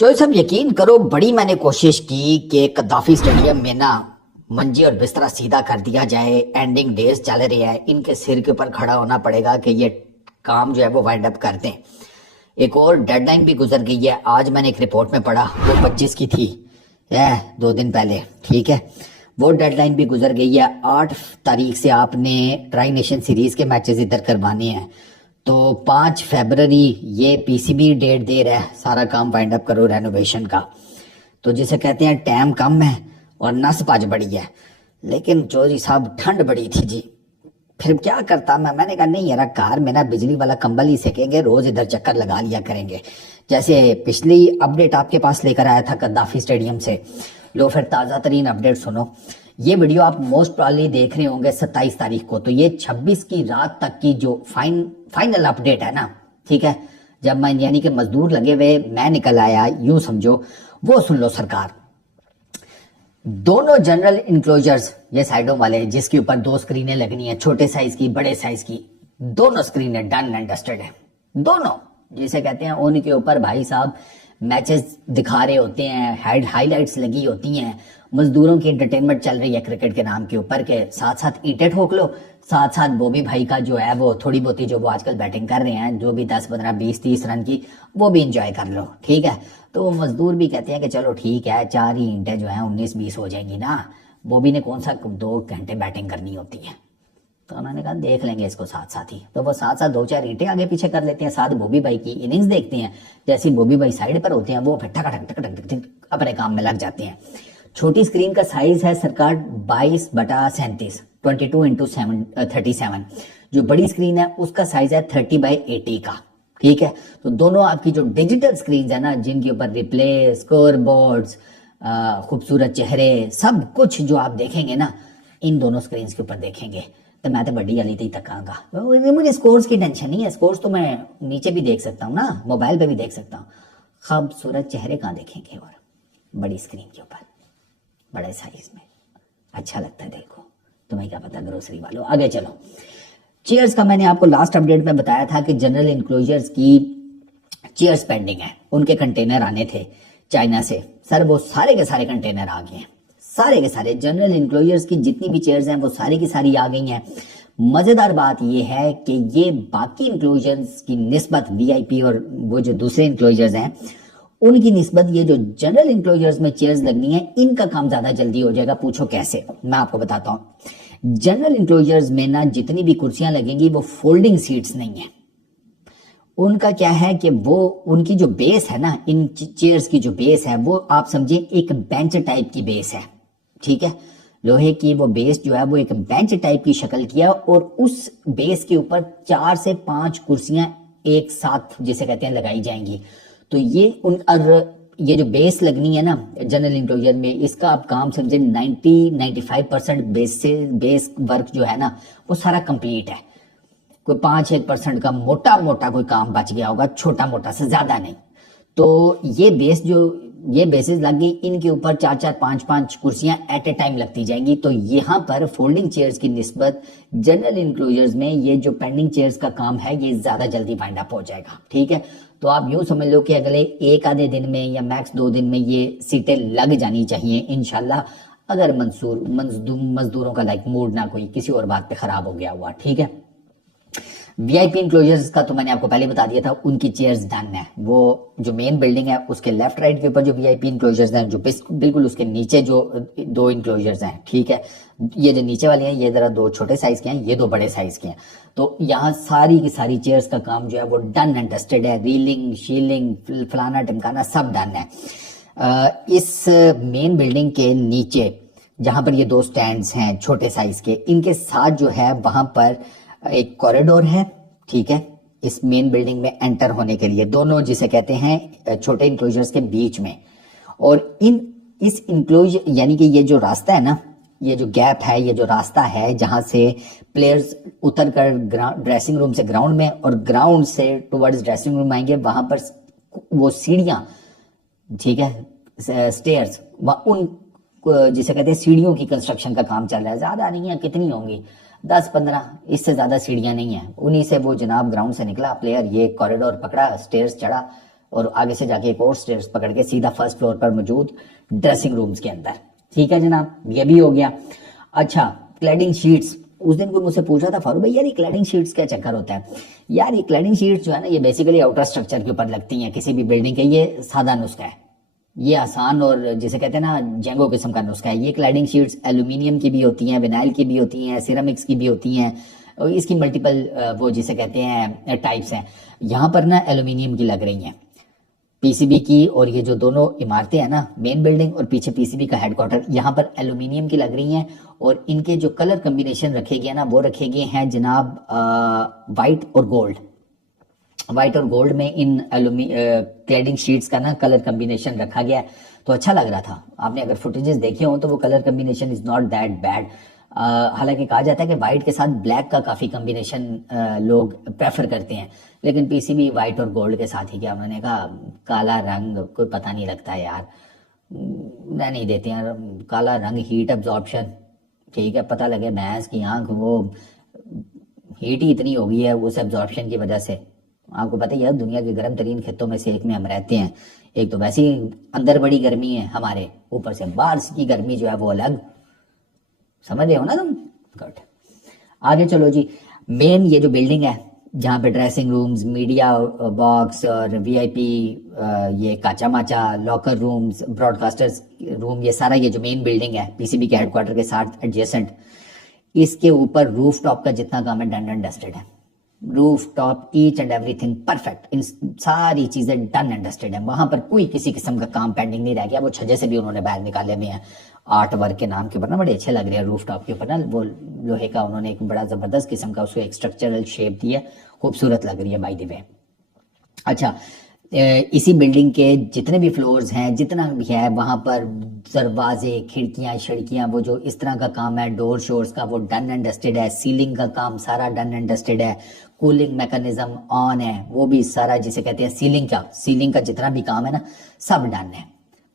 जो सब यकीन करो, बड़ी मैंने कोशिश की कि कद्दाफी स्टेडियम में ना मंजी और बिस्तरा सीधा कर दिया जाए। एंडिंग डेज चल रहे हैं, इनके सिर के ऊपर खड़ा होना पड़ेगा कि ये काम जो है वो वाइंड अप कर दें। एक और डेडलाइन भी गुजर गई है। आज मैंने एक रिपोर्ट में पढ़ा, वो 25 की थी, है 2 दिन पहले, ठीक है। वो डेडलाइन भी गुजर गई है। 8 तारीख से आपने ट्राई नेशन सीरीज के मैचेस इधर करवाने हैं, तो 5 फरवरी ये पीसीबी डेट दे रहा है, सारा काम वाइंड अप करो रेनोवेशन का। तो जिसे कहते हैं टाइम कम है और नस पाज बड़ी है। लेकिन चौधरी साहब ठंड बड़ी थी जी, फिर क्या करता मैंने कहा नहीं यार, कार में ना बिजली वाला कंबल ही सेकेंगे, रोज इधर चक्कर लगा लिया करेंगे। जैसे पिछली अपडेट आपके पास लेकर आया था कद्दाफी स्टेडियम से, लो फिर ताज़ा तरीन अपडेट सुनो। ये वीडियो आप मोस्ट प्रॉब्ली देख रहे होंगे 27 तारीख को, तो ये 26 की रात तक की जो फाइनल अपडेट है ना, ठीक है, जब मैं यानी कि मजदूर लगे हुए मैं निकल आया, यूं समझो, वो सुन लो सरकार। दोनों जनरल इंक्लोजर्स, ये साइडों वाले जिसके ऊपर 2 स्क्रीनें लगनी है, छोटे साइज की बड़े साइज की, दोनों स्क्रीनें डन एंड डस्टेड है। दोनों जिसे कहते हैं उनके ऊपर भाई साहब मैचेस दिखा रहे होते हैं, हाईलाइट्स लगी होती हैं, मजदूरों की एंटरटेनमेंट चल रही है क्रिकेट के नाम के ऊपर के साथ साथ ईंटें ठोक लो, साथ साथ बॉबी भाई का जो है वो थोड़ी बहुती जो वो आजकल बैटिंग कर रहे हैं, जो भी 10 15 20 30 रन की, वो भी इंजॉय कर लो, ठीक है। तो वो मजदूर भी कहते हैं कि चलो ठीक है, 4 ही ईंटें जो है 19 20 हो जाएंगी ना, बॉबी ने कौन सा 2 घंटे बैटिंग करनी होती है। तो उन्होंने कहा देख लेंगे इसको साथ साथ ही, तो वो साथ साथ 2-4 ईंटें आगे पीछे कर लेते हैं, साथ बॉबी भाई की इनिंग्स देखते हैं। जैसे बॉबी भाई साइड पर होते हैं, वो फिर ठक ठक ठक ठक अपने काम में लग जाते हैं। छोटी स्क्रीन का साइज है सरकार 22/37, 22x37। जो बड़ी स्क्रीन है उसका साइज है 30/80 का, ठीक है। तो दोनों आपकी जो डिजिटल स्क्रीन है ना, जिनके ऊपर रिप्ले, स्कोर बोर्ड्स, खूबसूरत चेहरे, सब कुछ जो आप देखेंगे ना, इन दोनों स्क्रीन के ऊपर देखेंगे। तो मैं तो बड़ी वाली थी तकांगा, मुझे स्कोर्स की टेंशन नहीं है, स्कोर्स तो मैं नीचे भी देख सकता हूँ ना, मोबाइल पे भी देख सकता हूँ। खूबसूरत चेहरे कहाँ देखेंगे और बड़ी स्क्रीन के ऊपर बड़े साइज में, अच्छा लगता है देखो, तुम्हें क्या पता ग्रोसरी वालों। आगे चलो, चेयर्स का मैंने आपको लास्ट अपडेट में बताया था कि जनरल इंक्लोजर्स की चेयर्स पेंडिंग है, उनके कंटेनर आने थे चाइना से। सर वो सारे के सारे कंटेनर आ गए हैं, सारे के सारे जनरल इंक्लोजर्स की जितनी भी चेयर्स हैं वो सारी की सारी आ गई हैं। मजेदार बात यह है कि ये बाकी इंक्लोजर्स की निस्बत, वीआईपी और वो जो दूसरे इंक्लोजर्स हैं उनकी निस्बत, ये जो जनरल इंक्लोजर्स में चेयर्स लगनी है, इनका काम ज्यादा जल्दी हो जाएगा। पूछो कैसे, मैं आपको बताता हूं। जनरल इंक्लोजर्स में ना जितनी भी कुर्सियां लगेंगी वो फोल्डिंग सीट्स नहीं है। उनका क्या है कि वो उनकी जो बेस है ना, इन चेयर्स की जो बेस है वो आप समझे एक बेंच टाइप की बेस है, ठीक है। लोहे की वो बेस जो है वो एक बेंच टाइप की शक्ल किया, और उस बेस के ऊपर 4 से 5 कुर्सियां एक साथ जिसे कहते हैं लगाई जाएंगी। तो ये ये जो बेस लगनी है ना जनरल इंक्लोजर में, इसका आप काम समझे 90-95% बेस वर्क जो है ना वो सारा कंप्लीट है। कोई 5-1% का मोटा मोटा कोई काम बच गया होगा, छोटा मोटा से ज्यादा नहीं। तो ये बेसिस लग गई, इनके ऊपर 4-4 5-5 कुर्सियां एट ए टाइम लगती जाएंगी। तो यहाँ पर फोल्डिंग चेयर्स की निस्बत जनरल इंक्लोजर्स में ये जो पेंडिंग चेयर्स का काम है ये ज्यादा जल्दी वाइंड अप हो जाएगा, ठीक है। तो आप यूं समझ लो कि अगले 1 आधे दिन में या मैक्स 2 दिन में ये सीटें लग जानी चाहिए इंशाल्लाह, अगर मजदूरों का मूड ना कोई किसी और बात पे खराब हो गया हुआ, ठीक है। वीआईपी इंक्लोजर्स का तो मैंने आपको पहले बता दिया था, उनकी चेयर्स डन है। वो जो मेन बिल्डिंग है उसके लेफ्ट राइट के ऊपर जो वीआईपी इंक्लोजर्स हैं, जो बिल्कुल उसके नीचे जो 2 इंक्लोजर्स हैं, ठीक है। ये जो नीचे वाले हैं ये जरा 2 छोटे साइज के हैं, ये 2 बड़े साइज के हैं। तो यहाँ सारी की सारी चेयर्स का काम जो है वो डन एंड डस्टेड है, रीलिंग शीलिंग फलाना टिमकाना सब डन है। इस मेन बिल्डिंग के नीचे जहां पर ये 2 स्टैंड्स हैं छोटे साइज के, इनके साथ जो है वहां पर एक कॉरिडोर है, ठीक है, इस मेन बिल्डिंग में एंटर होने के लिए, दोनों जिसे कहते हैं छोटे इंक्लोजर्स के बीच में। और इस इंक्लोजर यानी कि ये जो रास्ता है ना, ये जो गैप है, ये जो रास्ता है जहां से प्लेयर्स उतर कर ड्रेसिंग रूम से ग्राउंड में और ग्राउंड से टुवर्ड्स ड्रेसिंग रूम आएंगे, वहां पर वो सीढ़ियां, ठीक है, स्टेयर्स, उन जिसे कहते हैं सीढ़ियों की कंस्ट्रक्शन का काम चल रहा है। ज्यादा नहीं है, कितनी होंगी 10-15, इससे ज्यादा सीढ़ियां नहीं है। उन्हीं से वो जनाब ग्राउंड से निकला प्लेयर, ये कॉरिडोर पकड़ा, स्टेयर्स चढ़ा, और आगे से जाके एक और स्टेयर्स पकड़ के सीधा फर्स्ट फ्लोर पर मौजूद ड्रेसिंग रूम्स के अंदर। ठीक है जनाब, ये भी हो गया। अच्छा, क्लैडिंग शीट्स, उस दिन कोई मुझसे पूछा था फारूक भाई यार ये क्लैडिंग शीट्स क्या चक्कर होता है। यार ये क्लैडिंग शीट्स जो है ना ये बेसिकली आउटर स्ट्रक्चर के ऊपर लगती हैं किसी भी बिल्डिंग के, ये सादा नुस्खा है, ये आसान और जिसे कहते हैं ना जेंगो किस्म का नुस्खा है। ये क्लैडिंग शीट्स एल्यूमिनियम की भी होती हैं, विनाइल की भी होती हैं, सिरेमिक्स की भी होती हैं, और इसकी मल्टीपल वो जिसे कहते हैं टाइप्स हैं। यहाँ पर ना एल्यूमिनियम की लग रही हैं पीसीबी की, और ये जो दोनों इमारतें हैं ना, मेन बिल्डिंग और पीछे पीसीबी का हेडक्वार्टर, यहाँ पर एल्यूमिनियम की लग रही हैं। और इनके जो कलर कम्बिनेशन रखे गए ना वो रखे गए हैं जनाब वाइट और गोल्ड। वाइट और गोल्ड में इन क्लैडिंग शीट्स का ना कलर कम्बिनेशन रखा गया है, तो अच्छा लग रहा था। आपने अगर फुटेजेस देखे हो तो वो colour combination is not that bad. हालांकि कहा जाता है कि वाइट के साथ ब्लैक का काफी कम्बिनेशन लोग प्रेफर करते हैं, लेकिन पीसीबी वाइट और गोल्ड के साथ ही क्या, उन्होंने कहा काला रंग कोई पता नहीं लगता यार, नहीं देते यार काला रंग, हीट एब्जॉर्प्शन, ठीक है पता लगे भैंस की आंख वो हीट ही इतनी हो गई है उस एब्जॉर्प्शन की वजह से। आपको पता ही है दुनिया के गर्म तरीन खेतों में से एक में हम रहते हैं, एक तो वैसे ही अंदर बड़ी गर्मी है हमारे, ऊपर से बाहर की गर्मी जो है वो अलग, समझ रहे हो ना तुम। गुड, आगे चलो जी। मेन ये जो बिल्डिंग है जहाँ पे ड्रेसिंग रूम्स, मीडिया बॉक्स और वीआईपी, ये काचा माचा लॉकर रूम्स, ब्रॉडकास्टर्स रूम, ये सारा ये जो मेन बिल्डिंग है पीसीबी के हेडक्वार्टर के साथ एडजेसेंट, इसके ऊपर रूफ टॉप का जितना काम है डन एंड डस्टेड है। Roof top each and everything perfect, इन सारी चीजें डन एंड डस्टेड है। वहां पर कोई किसी किस्म का काम पेंडिंग नहीं रह गया। वो छज्जे से भी उन्होंने बाहर निकाले हुए हैं आर्ट वर्क के नाम के ऊपर ना, बड़े अच्छे लग रहे हैं रूफ टॉप के ऊपर ना, वो लोहे का उन्होंने एक बड़ा जबरदस्त किस्म का उसको एक स्ट्रक्चरल शेप दी है, खूबसूरत लग रही है बाय द वे। अच्छा, इसी बिल्डिंग के जितने भी फ्लोर्स हैं, जितना भी है वहां पर दरवाजे, खिड़कियां, खिड़कियां, वो जो इस तरह का काम है डोर शोर्स का वो डन एंड डस्टेड है। सीलिंग का काम सारा डन एंड डस्टेड है। कूलिंग मैकेनिज्म ऑन है, वो भी सारा जिसे कहते हैं सीलिंग का जितना भी काम है ना सब डन है।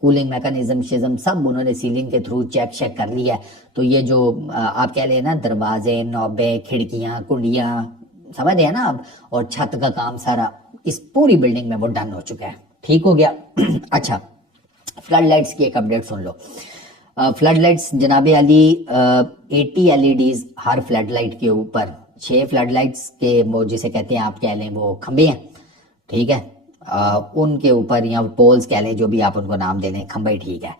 कूलिंग मैकेनिज्म शिज्म सब उन्होंने सीलिंग के थ्रू चेक कर लिया है। तो ये जो आप कह रहे हैं ना दरवाजे, नौबे, खिड़कियां, कुंडियां, समझ रहे हैं ना आप, और छत का काम सारा इस पूरी बिल्डिंग में वो डन हो चुका है। ठीक हो गया। अच्छा, फ्लड लाइट्स की एक अपडेट सुन लो। फ्लड लाइट्स जनाबे अली 80 एलईडीज हर फ्लड लाइट के ऊपर, 6 फ्लड लाइट्स के वो जिसे कहते हैं आप कह लें वो खंबे हैं, ठीक है, उनके ऊपर या पोल्स कह लें, जो भी आप उनको नाम दे लें, खंबे ठीक है।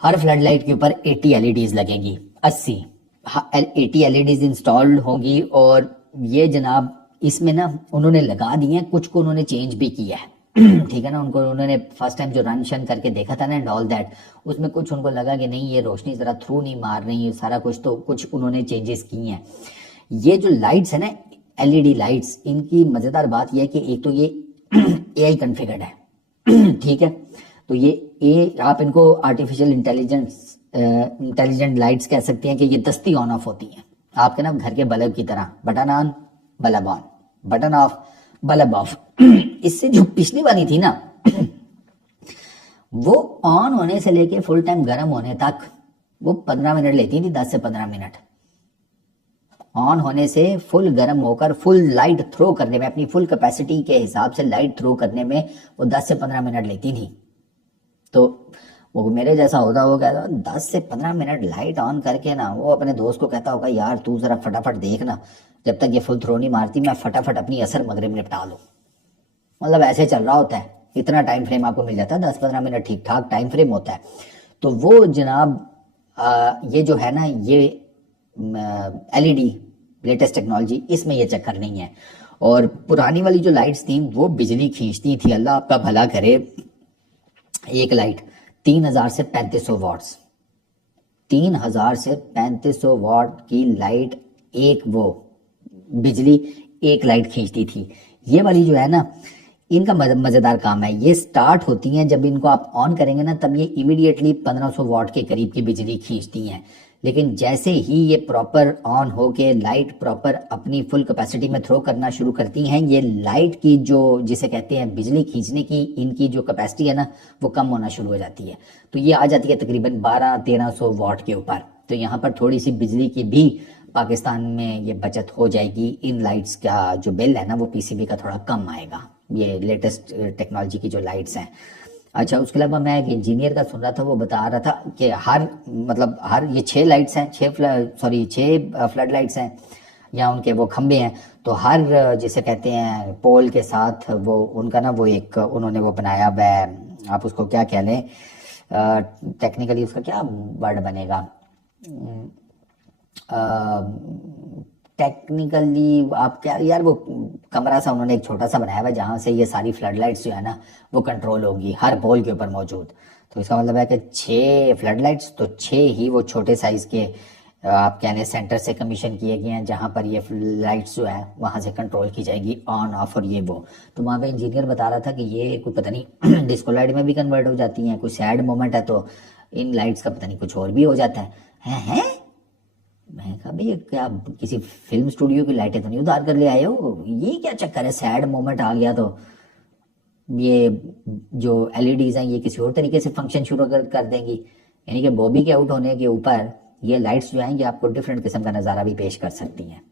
हर फ्लड लाइट के ऊपर 80 एलईडीज लगेंगी, 80 एलईडीज इंस्टॉल्ड होंगी। और ये जनाब इसमें ना उन्होंने लगा दी हैं, कुछ को उन्होंने चेंज भी किया है। ठीक है ना, उनको उन्होंने फर्स्ट टाइम जो रन शन करके देखा था ना एंड ऑल दैट, उसमें कुछ उनको लगा कि नहीं ये रोशनी जरा थ्रू नहीं मार रही है सारा कुछ, तो कुछ उन्होंने चेंजेस किए हैं। ये जो लाइट्स है ना एलईडी लाइट्स, इनकी मजेदार बात यह है कि एक तो ये एआई कॉन्फ़िगर्ड है, ठीक है, तो ये आप इनको आर्टिफिशियल इंटेलिजेंट लाइट्स कह सकते हैं कि ये दस्ती ऑन ऑफ होती हैं आपके ना घर के बल्ब की तरह, button on bulb on, button of bulb of. इससे जो पिछली वाली थी ना वो ऑन होने से लेके फुल टाइम गर्म होने तक वो 15 मिनट लेती थी, 10 से 15 मिनट। ऑन होने से फुल गर्म होकर फुल लाइट थ्रो करने में, अपनी फुल कैपेसिटी के हिसाब से लाइट थ्रो करने में वो 10 से 15 मिनट लेती थी। तो वो मेरे जैसा होता वो कहता 10 से 15 मिनट लाइट ऑन करके ना वो अपने दोस्त को कहता होगा यार तू जरा फटाफट देख ना, जब तक ये फुल थ्रो नहीं मारती मैं फटाफट अपनी असर मगरिब निपटा लूं। मतलब ऐसे चल रहा होता है, इतना टाइम फ्रेम आपको मिल जाता है, 10-15 मिनट ठीक ठाक टाइम फ्रेम होता है। तो वो जनाब ये जो है ना ये एलईडी लेटेस्ट टेक्नोलॉजी, इसमें ये चक्कर नहीं है। और पुरानी वाली जो लाइट्स थी वो बिजली खींचती थी, अल्लाह आपका भला करे। एक लाइट 3000 से 3500 वाट्स, 3000 से 3500 वाट की लाइट, एक वो बिजली एक लाइट खींचती थी। ये वाली जो है ना इनका मजेदार काम है, ये स्टार्ट होती हैं जब इनको आप ऑन करेंगे ना तब ये इमीडिएटली 1500 वाट के करीब की बिजली खींचती हैं। लेकिन जैसे ही ये प्रॉपर ऑन होके लाइट प्रॉपर अपनी फुल कैपेसिटी में थ्रो करना शुरू करती हैं, ये लाइट की जो जिसे कहते हैं बिजली खींचने की इनकी जो कैपेसिटी है ना वो कम होना शुरू हो जाती है। तो ये आ जाती है तकरीबन 1200-1300 वाट के ऊपर। तो यहाँ पर थोड़ी सी बिजली की भी पाकिस्तान में ये बचत हो जाएगी। इन लाइट्स का जो बिल है ना वो पीसीबी का थोड़ा कम आएगा। ये लेटेस्ट टेक्नोलॉजी की जो लाइट्स हैं। अच्छा, उसके अलावा मैं एक इंजीनियर का सुन रहा था, वो बता रहा था कि हर ये 6 लाइट्स हैं, 6 फ्लड लाइट्स हैं या उनके वो खंबे हैं, तो हर जिसे कहते हैं पोल के साथ वो उनका ना वो एक उन्होंने वो बनाया हुआ है, आप उसको क्या कह लें, टेक्निकली उसका क्या वर्ड बनेगा, टेक्निकली आप क्या यार, वो कमरा सा उन्होंने एक छोटा सा बनाया हुआ है जहाँ से ये सारी फ्लड लाइट्स जो है ना वो कंट्रोल होगी, हर पोल के ऊपर मौजूद। तो इसका मतलब है कि 6 फ्लड लाइट्स, तो 6 ही वो छोटे साइज के आप कह लें सेंटर से कमीशन किए गए हैं, जहाँ पर ये लाइट्स जो है वहाँ से कंट्रोल की जाएगी ऑन ऑफ और ये वो। तो वहाँ पे इंजीनियर बता रहा था कि ये कोई पता नहीं डिस्को लाइट में भी कन्वर्ट हो जाती हैं, कोई सैड मोमेंट है तो इन लाइट्स का पता नहीं कुछ और भी हो जाता है। मैं कहा भाई क्या किसी फिल्म स्टूडियो की लाइटें तो नहीं उतार कर ले आए हो, ये क्या चक्कर है, सैड मोमेंट आ गया तो ये जो एलईडीज हैं ये किसी और तरीके से फंक्शन शुरू कर देंगी। यानी कि बॉबी के आउट होने के ऊपर ये लाइट्स जो हैं ये आपको डिफरेंट किस्म का नज़ारा भी पेश कर सकती हैं,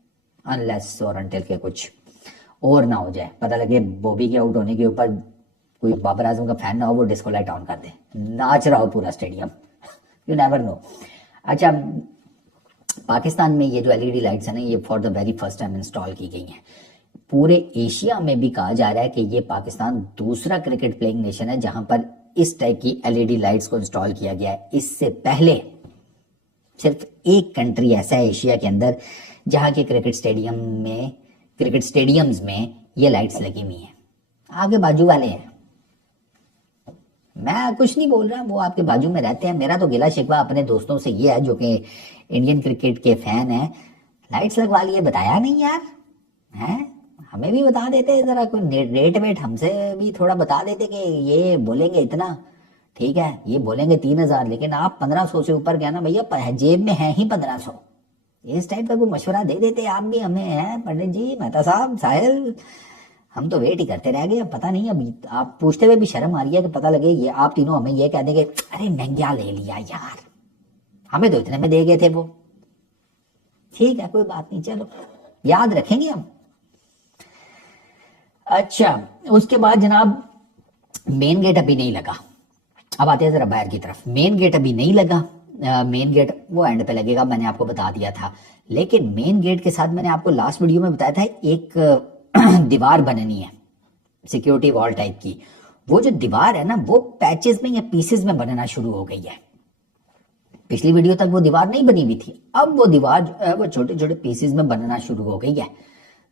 अनलेस और अनटिल के कुछ और ना हो जाए, पता लगे बॉबी के आउट होने के ऊपर कोई बाबर आजम का फैन ना हो, वो डिस्को लाइट ऑन कर दे, नाच रहा हो पूरा स्टेडियम, यू नेवर नो। अच्छा, पाकिस्तान में ये जो एलईडी लाइट्स हैं ना ये for the very first time install की गई हैं। पूरे एशिया में भी कहा जा रहा है कि ये पाकिस्तान दूसरा क्रिकेट प्लेइंग नेशन है जहां पर इस टाइप की एलईडी लाइट्स को इंस्टॉल किया गया है। इससे पहले सिर्फ एक कंट्री ऐसा है एशिया के अंदर जहां के क्रिकेट स्टेडियम्स में ये लाइट्स लगी हुई हैं। आगे बाजू वाले हैं, मैं कुछ नहीं बोल रहा, वो आपके बाजू में रहते हैं। मेरा तो गिला शिकवा अपने दोस्तों से ये है जो कि इंडियन क्रिकेट के फैन हैं, लाइट्स लगवा लिए, बताया नहीं यार, हैं हमें भी बता देते, जरा कोई रेट वेट हमसे भी थोड़ा बता देते कि ये बोलेंगे इतना, ठीक है ये बोलेंगे 3000, लेकिन आप 1500 से ऊपर गया ना भैया, जेब में है ही 1500, इस टाइप का कोई मशवरा दे देते आप भी हमें, है पंडित जी, मेहता साहब, साहिल, हम तो वेट ही करते रह गए। पता नहीं, अभी आप पूछते हुए भी शर्म आ रही है कि पता लगे ये आप तीनों हमें ये कह देंगे अरे महंगा ले लिया यार, हमें तो इतने में दे गए थे वो। ठीक है कोई बात नहीं, चलो याद रखेंगे हम। अच्छा, उसके बाद जनाब मेन गेट अभी नहीं लगा, अब आते हैं जरा बाहर की तरफ। मेन गेट अभी नहीं लगा, मेन गेट वो एंड पे लगेगा, मैंने आपको बता दिया था। लेकिन मेन गेट के साथ मैंने आपको लास्ट वीडियो में बताया था एक दीवार बननी है सिक्योरिटी वॉल टाइप की। वो जो दीवार है ना वो पैचेस में या पीसेस में बनना शुरू हो गई है। पिछली वीडियो तक वो दीवार नहीं बनी हुई थी, अब वो दीवार जो है वो छोटे छोटे पीसेस में बनना शुरू हो गई है।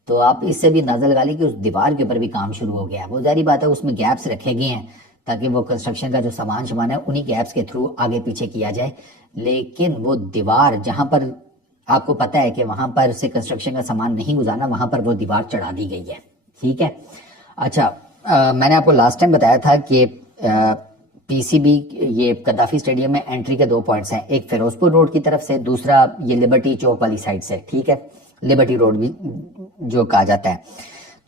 तो आप इससे भी अंदाजा लगा लीजिए कि उस दीवार के ऊपर भी काम शुरू हो गया है। वो जारी बात है उसमें गैप्स रखे गए हैं ताकि वो कंस्ट्रक्शन का जो सामान है उन्हीं गैप्स के थ्रू आगे पीछे किया जाए। लेकिन वो दीवार जहां पर आपको पता है कि वहां पर से कंस्ट्रक्शन का सामान नहीं गुजारना, वहां पर वो दीवार चढ़ा दी गई है, ठीक है। अच्छा, मैंने आपको लास्ट टाइम बताया था कि पीसीबी ये गद्दाफी स्टेडियम में एंट्री के 2 पॉइंट्स हैं, एक फिरोजपुर रोड की तरफ से, दूसरा ये लिबर्टी चौक वाली साइड से, ठीक है, लिबर्टी रोड भी जो कहा जाता है।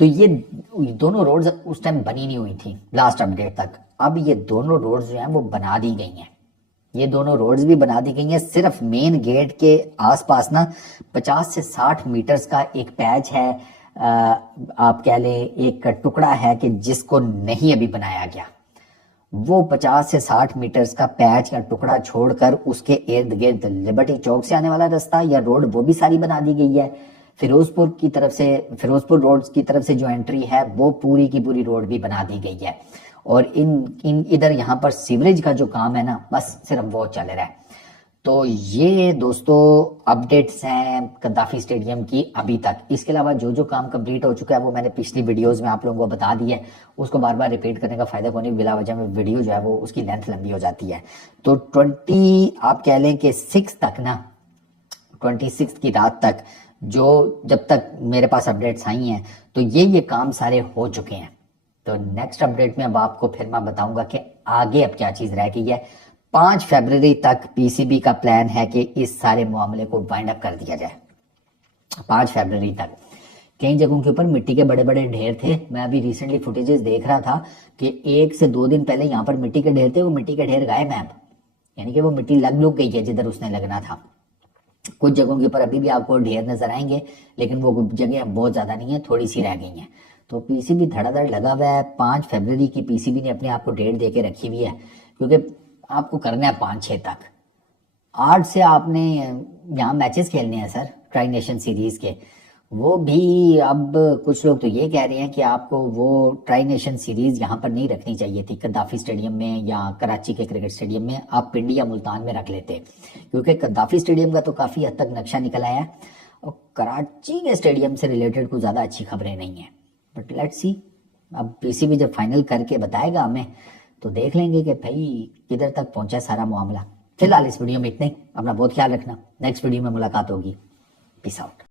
तो ये दोनों रोड्स उस टाइम बनी नहीं हुई थी लास्ट अपडेट तक, अब ये दोनों रोड्स जो हैं वो बना दी गई हैं। ये दोनों रोड्स भी बना दी गई हैं। सिर्फ मेन गेट के आसपास ना 50 से 60 मीटर्स का एक पैच है, आप कह लें एक टुकड़ा है कि जिसको नहीं अभी बनाया गया। वो 50 से 60 मीटर्स का पैच का टुकड़ा छोड़कर उसके इर्द गिर्द लिबर्टी चौक से आने वाला रास्ता या रोड वो भी सारी बना दी गई है। फिरोजपुर की तरफ से, फिरोजपुर रोड की तरफ से जो एंट्री है वो पूरी की पूरी रोड भी बना दी गई है। और इन इधर यहाँ पर सीवरेज का जो काम है ना बस सिर्फ वो चल रहा है। तो ये दोस्तों अपडेट्स हैं गद्दाफी स्टेडियम की अभी तक। इसके अलावा जो जो काम कंप्लीट हो चुका है वो मैंने पिछली वीडियोस में आप लोगों को बता दिया है, उसको बार बार रिपीट करने का फायदा कोई नहीं, बिला वजह में वीडियो जो है वो उसकी लेंथ लंबी हो जाती है। तो 20 आप कह लें कि 6 तक ना, 26 की रात तक जो जब तक मेरे पास अपडेट्स आई हैं तो ये काम सारे हो चुके हैं। तो नेक्स्ट अपडेट में अब आपको फिर मैं बताऊंगा कि आगे अब क्या चीज रह गई है। 5 फरवरी तक पीसीबी का प्लान है कि इस सारे मामले को वाइंड अप कर दिया जाए। 5 फरवरी तक कई जगहों के ऊपर मिट्टी के बड़े बड़े ढेर थे। मैं अभी रिसेंटली फुटेजेस देख रहा था कि 1 से 2 दिन पहले यहाँ पर मिट्टी के ढेर थे, वो मिट्टी के ढेर गायब हैं, यानी कि वो मिट्टी लग गई है जिधर उसने लगना था। कुछ जगहों के ऊपर अभी भी आपको ढेर नजर आएंगे, लेकिन वो जगह बहुत ज्यादा नहीं है, थोड़ी सी रह गई हैं। तो पीसीबी धड़ाधड़ लगा हुआ है। 5 फरवरी की पीसीबी ने अपने आप को डेट दे के रखी हुई है, क्योंकि आपको करना है 5-6 तक। 8 से आपने यहाँ मैचेस खेलने हैं सर, ट्राई नेशन सीरीज के। वो भी अब कुछ लोग तो ये कह रहे हैं कि आपको वो ट्राई नेशन सीरीज यहाँ पर नहीं रखनी चाहिए थी, कद्दाफी स्टेडियम में या कराची के क्रिकेट स्टेडियम में, आप पिंडी या मुल्तान में रख लेते, क्योंकि कद्दाफी स्टेडियम का तो काफ़ी हद तक नक्शा निकल आया है और कराची के स्टेडियम से रिलेटेड कुछ ज़्यादा अच्छी खबरें नहीं हैं। बट लेट्स सी, अब पीसीबी जब फाइनल करके बताएगा हमें तो देख लेंगे कि भाई किधर तक पहुंचा सारा मामला। फिलहाल इस वीडियो में इतना ही। अपना बहुत ख्याल रखना, नेक्स्ट वीडियो में मुलाकात होगी। Peace out.